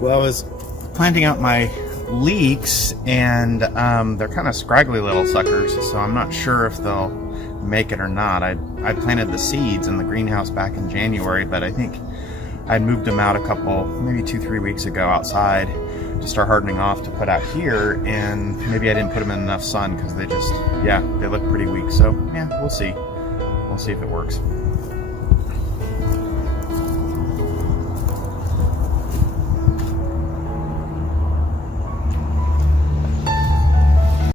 Well, I was planting out my leeks, and they're kind of scraggly little suckers, so I'm not sure if they'll make it or not. I planted the seeds in the greenhouse back in January, but I think I'd moved them out a couple, maybe 2-3 weeks ago outside to start hardening off to put out here, and maybe I didn't put them in enough sun because they just, yeah, they look pretty weak. So yeah, we'll see. We'll see if it works.